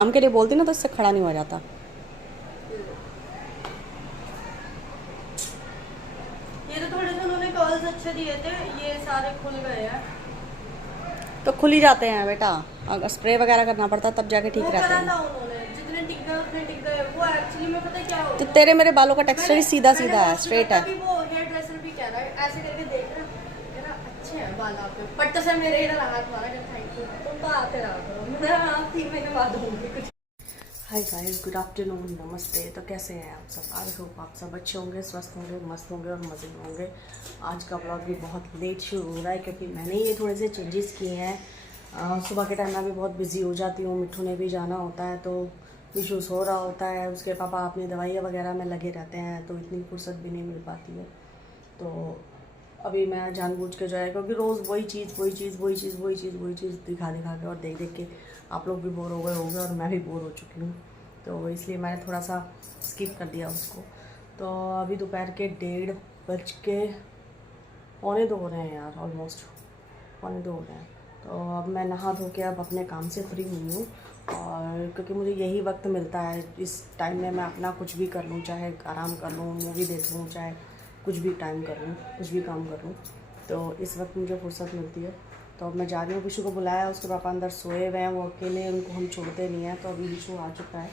काम के लिए बोलती ना तो इससे खड़ा नहीं हो जाता। ये तो थोड़े से उन्होंने कॉल्स अच्छे दिए थे, ये सारे खुल गए हैं। तो खुल ही जाते हैं बेटा, अगर स्प्रे वगैरह करना पड़ता है तब जाके ठीक वो रहते करा हैं। था उन्होंने, जितने टिक गए उतने टिक गए। वो एक्चुअली में पता है क्या हो तो गया, तेरे मेरे बालों का टेक्सचर ही सीधा मैंने सीधा है, हॉस्पिटल स्ट्रेट का है। भी वो हेयर ड्रेसर भी कह रहा है ऐसे करके देखना, कह रहा अच्छे हैं बाल आपके, पट्टे से मेरे इधर हाथ मारा कि थैंक यू, तुम तो आते रहा करो, मैं आप 3 महीने बाद होंगे कुछ। हाय गाइस, गुड आफ्टरनून, नमस्ते। तो कैसे हैं आप सब? आई होप आप सब अच्छे होंगे, स्वस्थ होंगे, मस्त होंगे और मज़े में होंगे। आज का ब्लॉग भी बहुत लेट शुरू हो रहा है क्योंकि मैंने ये थोड़े से चेंजेस किए हैं। सुबह के टाइम में भी बहुत बिजी हो जाती हूँ, मिट्ठू ने भी जाना होता है तो विशु सो रहा होता है, उसके पापा अपनी दवाइयाँ वगैरह में लगे रहते हैं तो इतनी फुर्सत भी नहीं मिल पाती है। तो अभी मैं जानबूझ के जो है, क्योंकि रोज़ वही चीज़ दिखा के और देख देख के आप लोग भी बोर हो गए होंगे और मैं भी बोर हो चुकी हूँ, तो इसलिए मैंने थोड़ा सा स्किप कर दिया उसको। तो अभी दोपहर के 1:30 हो रहे हैं यार, ऑलमोस्ट 1:45 हो रहे हैं। तो अब मैं नहा धो के अब अपने काम से फ्री हुई हूँ, और क्योंकि मुझे यही वक्त मिलता है, इस टाइम में मैं अपना कुछ भी कर लूँ, चाहे आराम कर लूँ, मूवी देख लूँ, चाहे कुछ भी टाइम कर लूँ, कुछ भी काम कर लूँ, तो इस वक्त मुझे फुर्सत मिलती है। तो अब मैं जा रही हूँ, विशु को बुलाया, उसके पापा अंदर सोए हुए हैं, वो अकेले, उनको हम छोड़ते नहीं हैं। तो अभी विशु आ चुका है,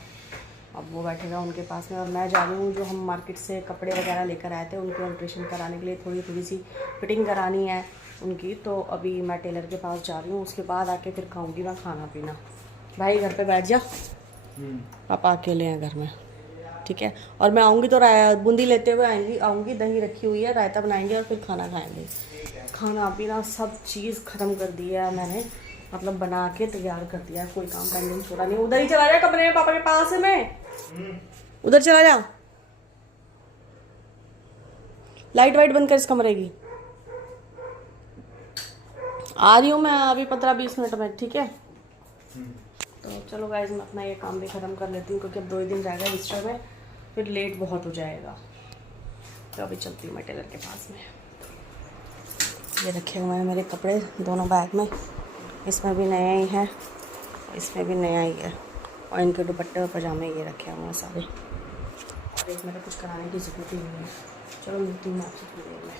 अब वो बैठेगा उनके पास में, और मैं जा रही हूँ जो हम मार्केट से कपड़े वगैरह लेकर आए थे उनको अल्ट्रेशन कराने के लिए, थोड़ी सी फिटिंग करानी है उनकी। तो अभी मैं टेलर के पास जा रही हूँ, उसके बाद आके फिर खाऊंगी मैं खाना पीना। भाई घर पे बैठ जा, पापा अकेले हैं घर में, ठीक है। और मैं आऊँगी तो बूंदी लेते हुए आऊँगी, दही रखी हुई है, रायता बनाएंगे और फिर खाना खाएंगे। खाना पीना सब चीज़ ख़त्म कर दिया है मैंने, मतलब बना के तैयार कर दिया है, कोई काम पेंडिंग छोड़ा नहीं। उधर ही चला जा कमरे में, पापा के पास है, मैं उधर चला जा। लाइट वाइट बंद कर इस कमरे की। आ रही हूँ मैं अभी 15-20 मिनट में, ठीक है। तो चलो गाइस, मैं अपना ये काम भी ख़त्म कर लेती हूँ क्योंकि अब 2 ही दिन रह गए रजिस्टर में, फिर लेट बहुत हो जाएगा। तो अभी चलती हूँ मैं टेलर के पास में। ये रखे हुए हैं मेरे कपड़े दोनों बैग में, इसमें भी नया ही है, इसमें भी नया ही है, और इनके दुपट्टे और पजामे ये रखे हुए हैं सारे, और एक मेरे कुछ कराने की ज़रूरत ही नहीं है। चलो मिलती हूँ आपसे थोड़ी देर में।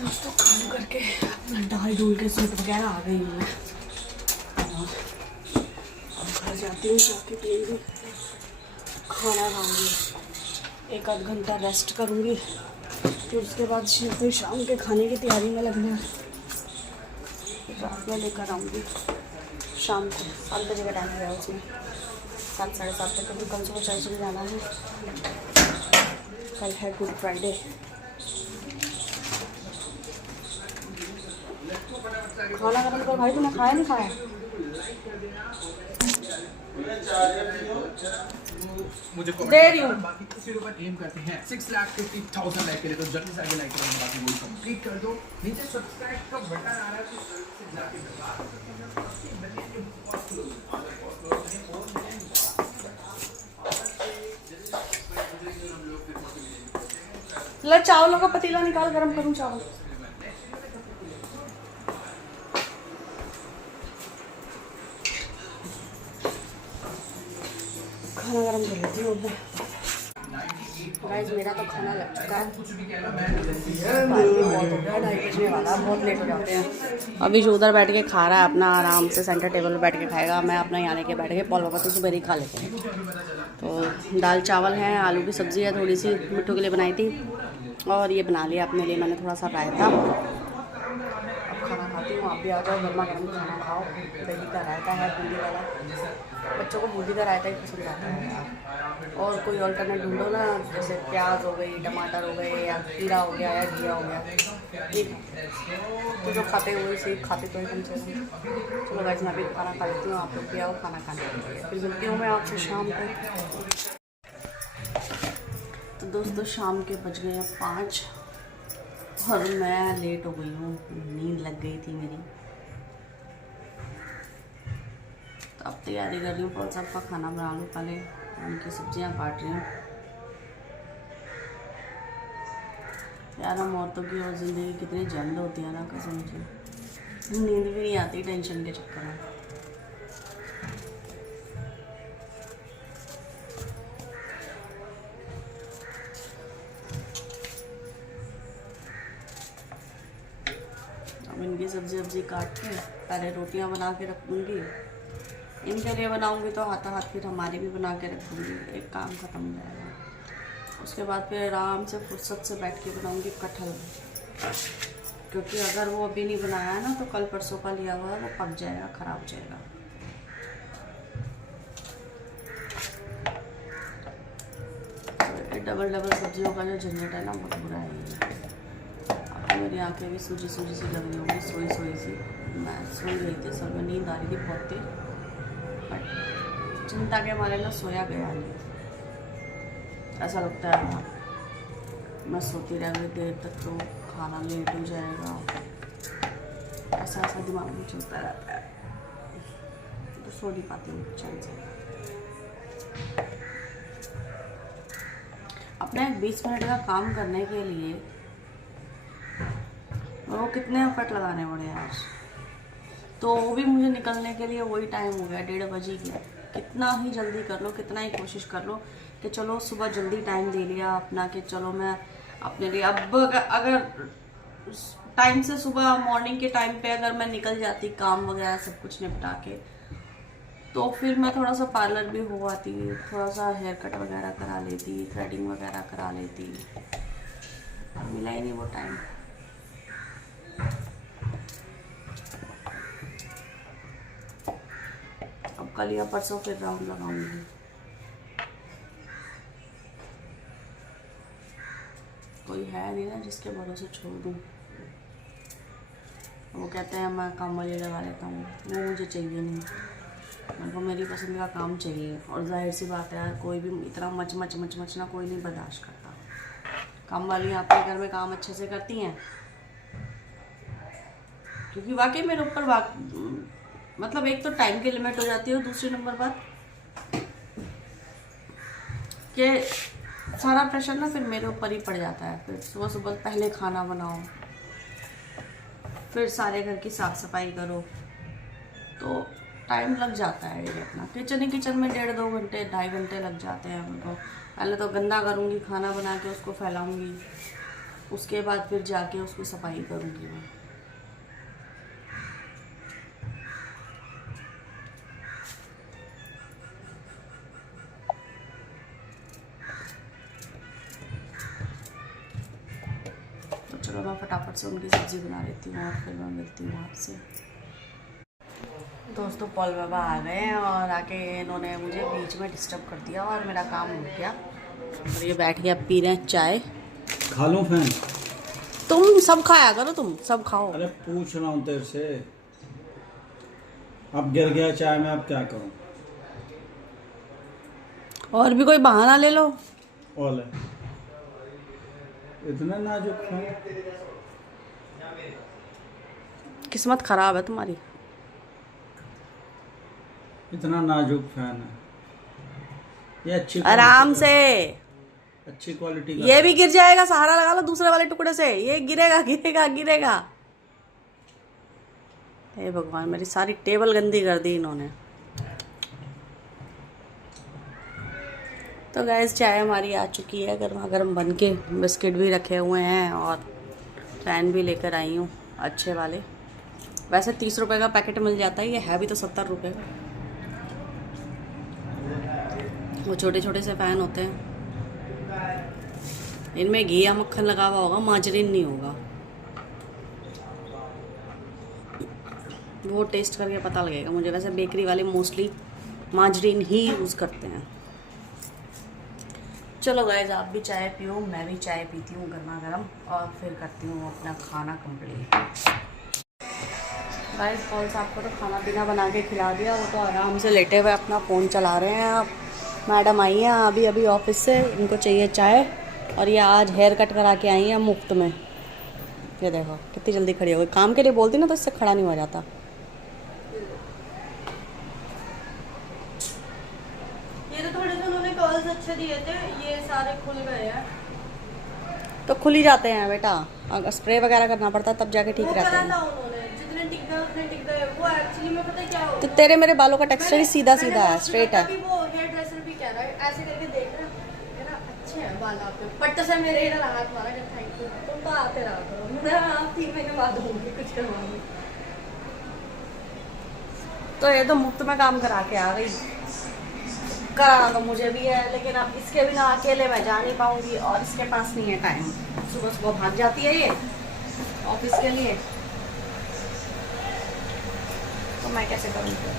दोस्तों काम करके अपना डाल डूल के सूट वगैरह आ गई हूँ मैं, और अब घर जाती हूँ, जाके पीऊँगी, खाना खाऊँगी, 1 आध घंटा रेस्ट करूँगी, फिर उसके बाद फिर शाम के खाने की तैयारी में लगना है। रात में लेकर आऊँगी शाम को 7 बजे का टाइम है उसमें, 7 साढ़े 7 तक, क्योंकि कल सुबह चर्च में जाना है, कल है गुड फ्राइडे। खाना खत्म करो भाई, तूने खाया नहीं खाया? मुझे दे रही हूँ। बाकी किसी के ऊपर एम करते हैं 6,50,000 लाइक के लिए, तो जल्दी से आगे लाइक करो, बाकी वही कंप्लीट कर दो। नीचे सब्सक्राइब का बटन आ रहा है, तो से जाके दबा लो चावलों का पतीला निकाल, गरम करूँ चावल। खाना गरम कर लेती हूँ मैं। गाइस मेरा तो खाना लग चुका है, बहुत हो गया, 2:30 बजने वाला, बहुत लेट हो जाते हैं। अभी जो उधर बैठ के खा रहा है अपना आराम से, सेंटर टेबल पर बैठ के खाएगा, मैं अपना यहाँ लेके बैठ के पौल पत्ती सुबह ही खा लेते हैं। तो दाल चावल है, आलू की सब्ज़ी है, थोड़ी सी मिट्टू के लिए बनाई थी, और ये बना लिया अपने लिए मैंने थोड़ा सा रायता। अब खाना खाती हूँ, आप भी आ जाओ, गर्मा गर्म खाना खाओ। दही का रायता है, बूंदी वाला, बच्चों को बूंदी का रायता ही पसंद आता है यार। और कोई अल्टरनेट ढूंढो ना, जैसे प्याज हो गई, टमाटर हो गए, या खीरा हो गया, या घिया हो गया, ये तो जो खाते हुए से खाते तो कम से कम। चलो गाइस, मैं भी खाना खा लेती हूँ, आप लोग भी आओ खाना खाने के लिए, फिर मिलती हूँ मैं आपसे शाम को। तो दोस्तों शाम के बज गए 5 और मैं लेट हो गई हूँ, नींद लग गई थी मेरी। तो अब तैयारी कर रही हूँ, कौन सा का खाना बना लूँ, पहले उनकी सब्जियाँ काट रही हूँ। यार हम औरतों की और ज़िंदगी कितनी जल्द होती है ना, कसम से नींद भी नहीं आती टेंशन के चक्कर में। दूंगी, सब्जी वब्जी काट के पहले रोटियां बना के रख दूंगी। इनके लिए बनाऊंगी तो हाथों हाथ फिर हमारी भी बना के रख दूंगी, एक काम ख़त्म हो जाएगा। उसके बाद फिर आराम से फुर्सत से बैठ के बनाऊंगी कटहल, क्योंकि अगर वो अभी नहीं बनाया है ना तो कल परसों का लिया हुआ वो पक जाएगा, ख़राब हो जाएगा। तो डबल डबल सब्जियों का जो झंझट है ना बहुत बुरा है ये। अब तो मेरी आंखें भी सूजी सूजी सी लग रही होंगी, सोई सोई सी। मैं सोई रही थी, सर में नींद आ रही थी बहुत तेज, बट चिंता के मारे ना सोया गया नहीं। ऐसा लगता है मैं सोती रह गई देर तक तो खाना लेट हो जाएगा, ऐसा ऐसा दिमाग में चलता रहता है, तो सो नहीं पाती हूँ चैन से। अपने 20 मिनट का काम करने के लिए वो कितने एफर्ट लगाने पड़े आज, तो वो भी मुझे निकलने के लिए वही टाइम हो गया 1:30 बजे की। कितना ही जल्दी कर लो, कितना ही कोशिश कर लो कि चलो सुबह जल्दी टाइम दे लिया अपना, कि चलो मैं अपने लिए अब अगर टाइम से सुबह मॉर्निंग के टाइम पे अगर मैं निकल जाती काम वगैरह सब कुछ निपटा के, तो फिर मैं थोड़ा सा पार्लर भी हो आती, थोड़ा सा हेयर कट वगैरह करा लेती, थ्रेडिंग वगैरह करा लेती। मिला ही नहीं वो टाइम। अब कल या परसों फिर राउंड लगाऊंगी। कोई है नहीं ना जिसके भरोसे छोड़ दूँ। वो कहते हैं मैं काम वाली लगा लेता हूँ, वो मुझे चाहिए नहीं, मेरे को मेरी पसंद का काम चाहिए। और जाहिर सी बात है यार, कोई भी इतना मच मच मच मच ना कोई नहीं बर्दाश्त करता। काम वाली आपके घर में काम अच्छे से करती हैं, क्योंकि वाकई मेरे ऊपर मतलब एक तो टाइम की लिमिट हो जाती है, और दूसरी नंबर बात कि सारा प्रेशर ना फिर मेरे ऊपर ही पड़ जाता है। फिर सुबह सुबह पहले खाना बनाओ, फिर सारे घर की साफ सफाई करो, तो टाइम लग जाता है ये अपना। किचन में 1.5-2 घंटे 2.5 घंटे लग जाते हैं उनको। पहले तो गंदा करूँगी, खाना बना के उसको फैलाऊँगी, उसके बाद फिर जाके उसको सफाई करूँगी मैं। तो चलो मैं फटाफट से उनकी सब्ज़ी बना लेती हूँ और फिर मैं मिलती हूँ आपसे। दोस्तों पॉल बाबा आ गए हैं और आके इन्होंने मुझे बीच में डिस्टर्ब कर दिया और मेरा काम हो गया। और ये बैठ के अब पी रहे हैं चाय। खा लूं फैन? तुम सब खाया करो, तुम सब खाओ। अरे पूछ रहा हूँ तेरे से, अब गिर गया चाय में, अब क्या करूँ? और भी कोई बहाना ले लो। ओले इतना नाजुक फैन, किस्मत खराब है तुम्हारी। इतना नाजुक फैन है ये। अच्छी आराम से, अच्छी क्वालिटी का। ये भी गिर जाएगा, सहारा लगा लो दूसरे वाले टुकड़े से, ये गिरेगा गिरेगा गिरेगा। हे भगवान, मेरी सारी टेबल गंदी कर दी इन्होंने। तो गैस चाय हमारी आ चुकी है गर्मा गर्म बन के, बिस्किट भी रखे हुए हैं और फैन भी लेकर आई हूँ अच्छे वाले। वैसे 30 रुपए का पैकेट मिल जाता है, ये है भी तो 70 रुपए का। वो छोटे छोटे से फैन होते हैं, इनमें घी या मक्खन लगा हुआ होगा, मार्जरीन नहीं होगा। वो टेस्ट करके पता लगेगा मुझे। वैसे बेकरी वाले मोस्टली मार्जरीन ही यूज़ करते हैं। चलो गाइस, आप भी चाय पियो, मैं भी चाय पीती हूँ गर्मा गर्म, और फिर करती हूँ अपना खाना कंप्लीट। गाइस पॉल साहब को तो खाना पीना बना के खिला दिया, वो तो आराम से लेटे हुए अपना फ़ोन चला रहे हैं। अब मैडम आई हैं अभी अभी ऑफिस से, इनको चाहिए चाय, और ये आज हेयर कट करा के आई हैं मुफ्त में। ये देखो कितनी जल्दी खड़ी हो गई। काम के लिए बोलती ना तो इससे खड़ा नहीं हो जाता। ये तो थोड़े से उन्होंने कर्ल्स अच्छे दिए थे, ये सारे खुल गए हैं। तो खुल ही जाते हैं बेटा, अगर स्प्रे वगैरह करना पड़ता है तब जाके ठीक रहते करा हैं। था उन्होंने, जितने टिक गए उतने टिक गए। वो एक्चुअली में पता है क्या हो तो तेरे मेरे बालों का टेक्सचर ही सीधा सीधा है, स्ट्रेट है। अभी वो हेयर ड्रेसर भी कह रहा है ऐसे करके देख रहा है ना, अच्छे हैं बाल आपके। पट्टे से मेरे हाथ मारा, थैंक यू, तुम तो आते रहा करो। मैं 3 महीने बाद होंगी कुछ करवाऊंगी। तो ये तो मुफ्त में काम करा के आ गई। कराना तो मुझे भी है, लेकिन अब इसके बिना अकेले मैं जा नहीं पाऊंगी और इसके पास नहीं है टाइम। सुबह सुबह भाग जाती है ये ऑफिस के लिए, तो मैं कैसे करूँगी।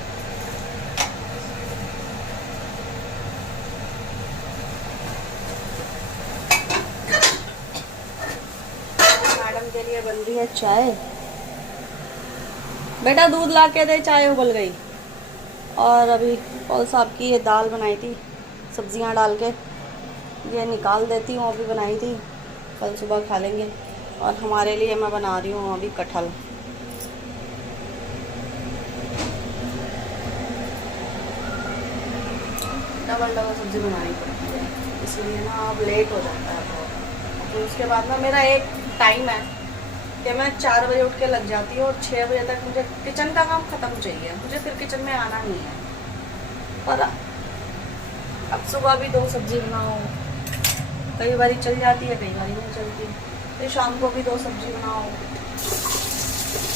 मैडम के लिए बन रही है चाय। बेटा दूध ला के दे, चाय उबल गई। और अभी पॉल साहब की ये दाल बनाई थी सब्जियां डाल के, ये निकाल देती हूँ, अभी बनाई थी, कल सुबह खा लेंगे। और हमारे लिए मैं बना रही हूँ अभी कटहल। डबल डबल सब्ज़ी बनानी पड़ती है, इसलिए ना अब लेट हो जाता है बहुत। तो उसके बाद ना मेरा एक टाइम है कि मैं 4 बजे उठ के लग जाती हूँ और 6 बजे तक मुझे किचन का काम ख़त्म चाहिए, मुझे फिर किचन में आना नहीं है। पर अब सुबह भी 2 सब्ज़ी बनाओ, कई बारी चल जाती है, कई बारी नहीं चलती। फिर शाम को भी 2 सब्ज़ी बनाओ।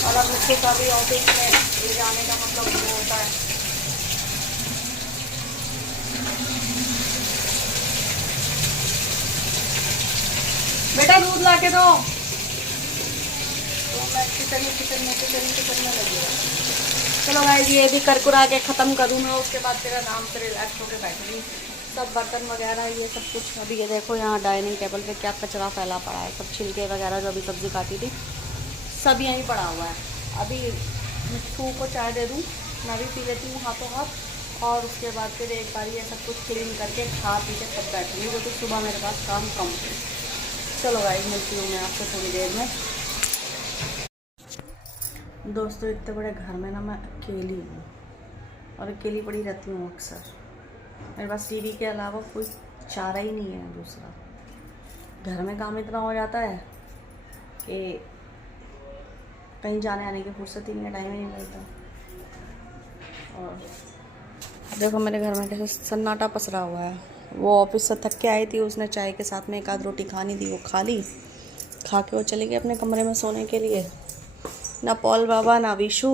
और अब बच्चों का भी ऑफिस में ले जाने का मतलब वो होता है। बेटा दूध ला के दो। तो मैं किचन में लगी है। चलो गाइस ये भी करकुरा के ख़त्म करूँ मैं, उसके बाद फिर आराम से रिलैक्स होकर बैठूँगी। सब बर्तन वगैरह ये सब कुछ, अभी ये देखो यहाँ डाइनिंग टेबल पे क्या कचरा फैला पड़ा है, सब छिलके वगैरह जो अभी सब्ज़ी काटी थी सब यहीं पड़ा हुआ है। अभी मिट्ठू को चाय दे दूँ, मैं भी पी लेती हूँ हाथों हाथ, और उसके बाद फिर एक बार ये सब कुछ क्लीन करके खा पी के सब बैठूँगी, क्योंकि सुबह मेरे पास काम कम है। चलो गाइस मिलती हूँ मैं आपसे थोड़ी देर में। दोस्तों इतने बड़े घर में ना मैं अकेली हूँ और अकेली पड़ी रहती हूँ अक्सर। मेरे पास टीवी के अलावा कोई चारा ही नहीं है दूसरा। घर में काम इतना हो जाता है कि कहीं जाने आने की फुर्सत ही नहीं है, टाइम ही नहीं मिलता। और देखो मेरे घर में कैसे सन्नाटा पसरा हुआ है। वो ऑफिस से थक के आई थी, उसने चाय के साथ में एक आध रोटी खानी थी, वो खा ली, खा के वो चली गई अपने कमरे में सोने के लिए। ना पॉल बाबा ना विशु,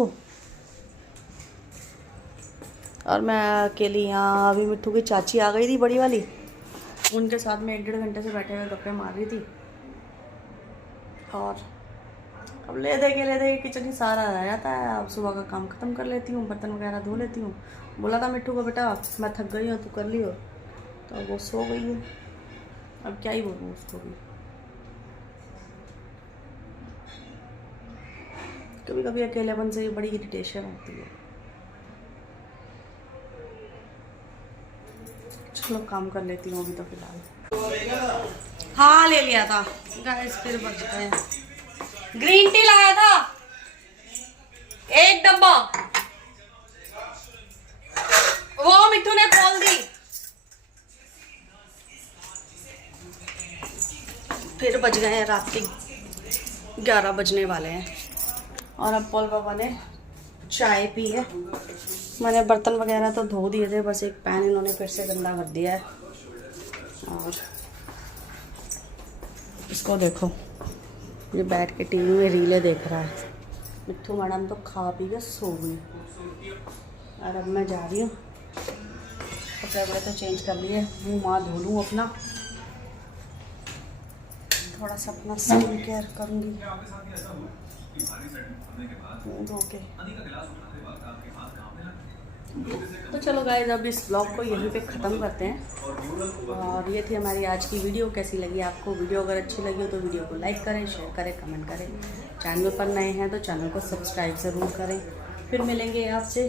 और मैं अकेली यहाँ। अभी मिट्टू की चाची आ गई थी बड़ी वाली, उनके साथ में 1-1.5 घंटे से बैठे हुए गप्पे मार रही थी। और अब ले दे के किचन ही सारा रह जाता है। अब सुबह का काम ख़त्म कर लेती हूँ, बर्तन वगैरह धो लेती हूँ। बोला था मिट्टू को बेटा मैं थक गई हूँ तू कर लियो, तो वो सो गई है। अब क्या ही बोलूँ उसको भी। कभी कभी अकेलेपन से बड़ी इरिटेशन होती है। चलो काम कर लेती हूँ अभी तो फिलहाल। हाँ ले लिया था गाइस, फिर बच गए। ग्रीन टी लाया था 1 डब्बा, वो मिट्टू ने खोल दी। फिर बज गए हैं रात के 11 बजने वाले हैं। और अब पॉल बाबा ने चाय पी है। मैंने बर्तन वगैरह तो धो दिए थे, बस एक पैन इन्होंने फिर से गंदा कर दिया है। और इसको देखो, ये बैठ के टीवी में रीलें देख रहा है। मिट्ठू मैडम तो खा पी के सो गई। और अब मैं जा रही हूँ, कपड़े वपड़े तो चेंज कर लिए, मुँह माँ धो लूँ अपना, थोड़ा सा अपना स्किन केयर करूँगी धो के। तो चलो गाइस अब इस ब्लॉग को यहीं पे ख़त्म करते हैं। और ये थी हमारी आज की वीडियो। कैसी लगी आपको वीडियो? अगर अच्छी लगी हो तो वीडियो को लाइक करें, शेयर करें, कमेंट करें। चैनल पर नए हैं तो चैनल को सब्सक्राइब ज़रूर करें। फिर मिलेंगे आपसे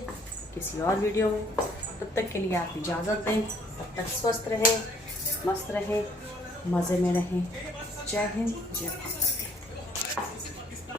किसी और वीडियो में। तब तक के लिए आप इजाज़त दें। तब तक स्वस्थ रहें, मस्त रहें, मज़े में रहें। जय हिंद, जय भारत।